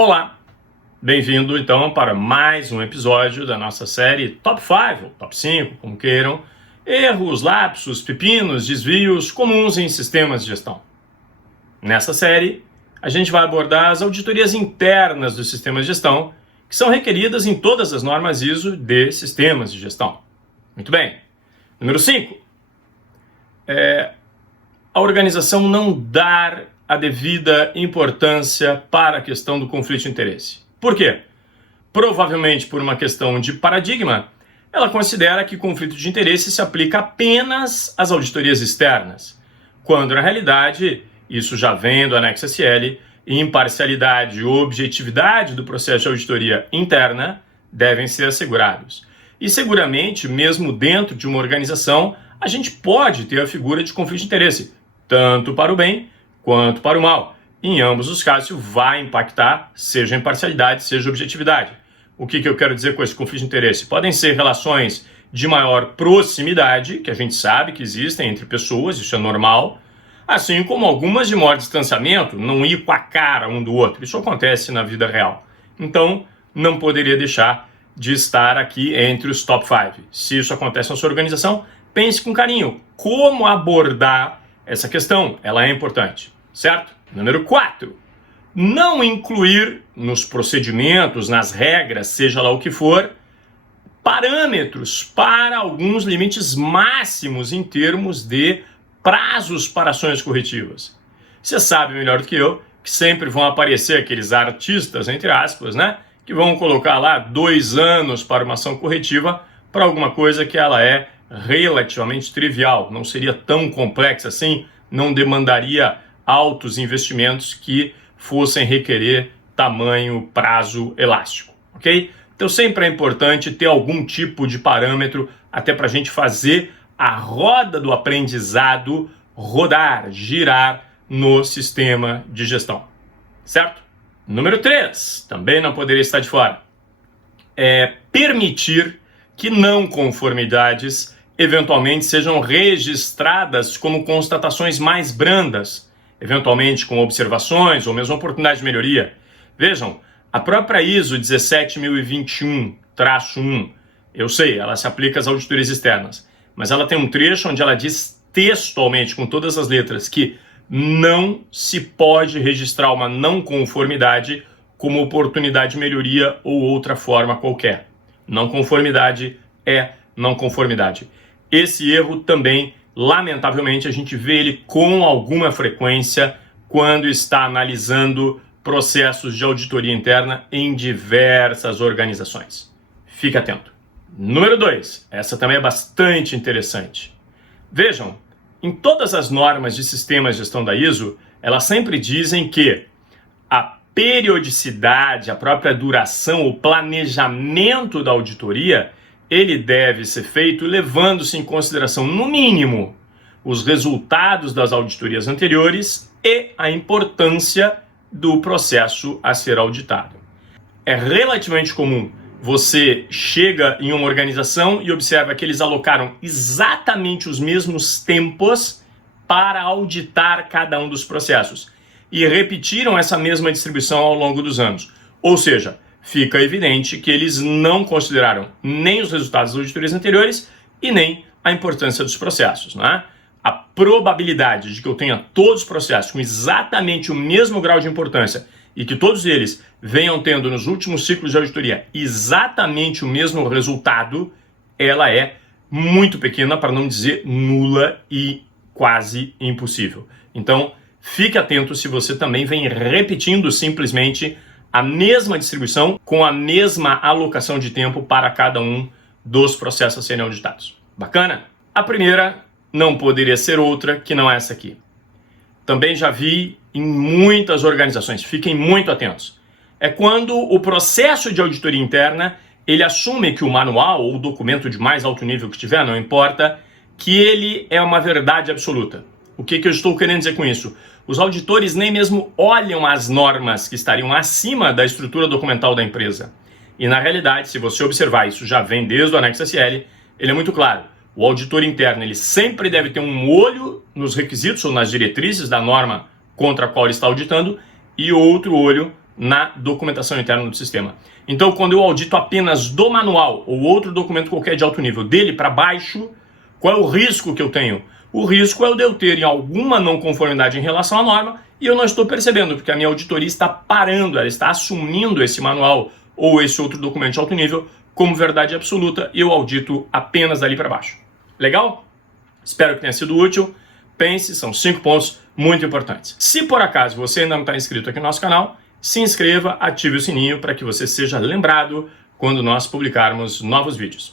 Olá, bem-vindo então para mais um episódio da nossa série Top 5, ou Top 5, como queiram, erros, lapsos, pepinos, desvios comuns em sistemas de gestão. Nessa série, a gente vai abordar as auditorias internas dos sistemas de gestão, que são requeridas em todas as normas ISO de sistemas de gestão. Muito bem. Número 5. A organização não dar a devida importância para a questão do conflito de interesse. Por quê? Provavelmente por uma questão de paradigma, ela considera que conflito de interesse se aplica apenas às auditorias externas, quando na realidade, isso já vem do anexo SL, imparcialidade e objetividade do processo de auditoria interna devem ser assegurados. E seguramente, mesmo dentro de uma organização, a gente pode ter a figura de conflito de interesse, tanto para o bem quanto para o mal. Em ambos os casos, isso vai impactar, seja imparcialidade, seja objetividade. O que eu quero dizer com esse conflito de interesse? Podem ser relações de maior proximidade, que a gente sabe que existem entre pessoas, isso é normal, assim como algumas de maior distanciamento, não ir com a cara um do outro. Isso acontece na vida real. Então, não poderia deixar de estar aqui entre os top 5. Se isso acontece na sua organização, pense com carinho. Como abordar essa questão? Ela é importante, certo? Número 4. Não incluir nos procedimentos, nas regras, seja lá o que for, parâmetros para alguns limites máximos em termos de prazos para ações corretivas. Você sabe melhor do que eu que sempre vão aparecer aqueles artistas, entre aspas, né? Que vão colocar lá 2 anos para uma ação corretiva para alguma coisa que ela é relativamente trivial, não seria tão complexa assim, não demandaria altos investimentos que fossem requerer tamanho, prazo elástico, ok? Então sempre é importante ter algum tipo de parâmetro até para a gente fazer a roda do aprendizado rodar, girar no sistema de gestão, certo? Número 3, também não poderia estar de fora, é permitir que não conformidades eventualmente sejam registradas como constatações mais brandas, eventualmente com observações ou mesmo oportunidade de melhoria. Vejam, a própria ISO 17021-1, eu sei, ela se aplica às auditorias externas, mas ela tem um trecho onde ela diz textualmente, com todas as letras, que não se pode registrar uma não conformidade como oportunidade de melhoria ou outra forma qualquer. Não conformidade é não conformidade. Esse erro também, lamentavelmente, a gente vê ele com alguma frequência quando está analisando processos de auditoria interna em diversas organizações. Fique atento. Número 2, essa também é bastante interessante. Vejam, em todas as normas de sistemas de gestão da ISO, elas sempre dizem que a periodicidade, a própria duração, o planejamento da auditoria, ele deve ser feito levando-se em consideração, no mínimo, os resultados das auditorias anteriores e a importância do processo a ser auditado. É relativamente comum você chega em uma organização e observa que eles alocaram exatamente os mesmos tempos para auditar cada um dos processos e repetiram essa mesma distribuição ao longo dos anos. Ou seja, fica evidente que eles não consideraram nem os resultados das auditorias anteriores e nem a importância dos processos, né? A probabilidade de que eu tenha todos os processos com exatamente o mesmo grau de importância e que todos eles venham tendo nos últimos ciclos de auditoria exatamente o mesmo resultado, ela é muito pequena, para não dizer nula e quase impossível. Então, fique atento se você também vem repetindo simplesmente a mesma distribuição com a mesma alocação de tempo para cada um dos processos a serem auditados. Bacana? A primeira não poderia ser outra que não essa aqui. Também já vi em muitas organizações, fiquem muito atentos. É quando o processo de auditoria interna, ele assume que o manual ou o documento de mais alto nível que tiver, não importa, que ele é uma verdade absoluta. O que eu estou querendo dizer com isso? Os auditores nem mesmo olham as normas que estariam acima da estrutura documental da empresa. E na realidade, se você observar, isso já vem desde o anexo SL, ele é muito claro. O auditor interno ele sempre deve ter um olho nos requisitos ou nas diretrizes da norma contra a qual ele está auditando e outro olho na documentação interna do sistema. Então, quando eu audito apenas do manual ou outro documento qualquer de alto nível, dele para baixo, qual é o risco que eu tenho? O risco é o de eu ter alguma não conformidade em relação à norma e eu não estou percebendo, porque a minha auditoria está parando, ela está assumindo esse manual ou esse outro documento de alto nível como verdade absoluta e eu audito apenas dali para baixo. Legal? Espero que tenha sido útil. Pense, são 5 pontos muito importantes. Se por acaso você ainda não está inscrito aqui no nosso canal, se inscreva, ative o sininho para que você seja lembrado quando nós publicarmos novos vídeos.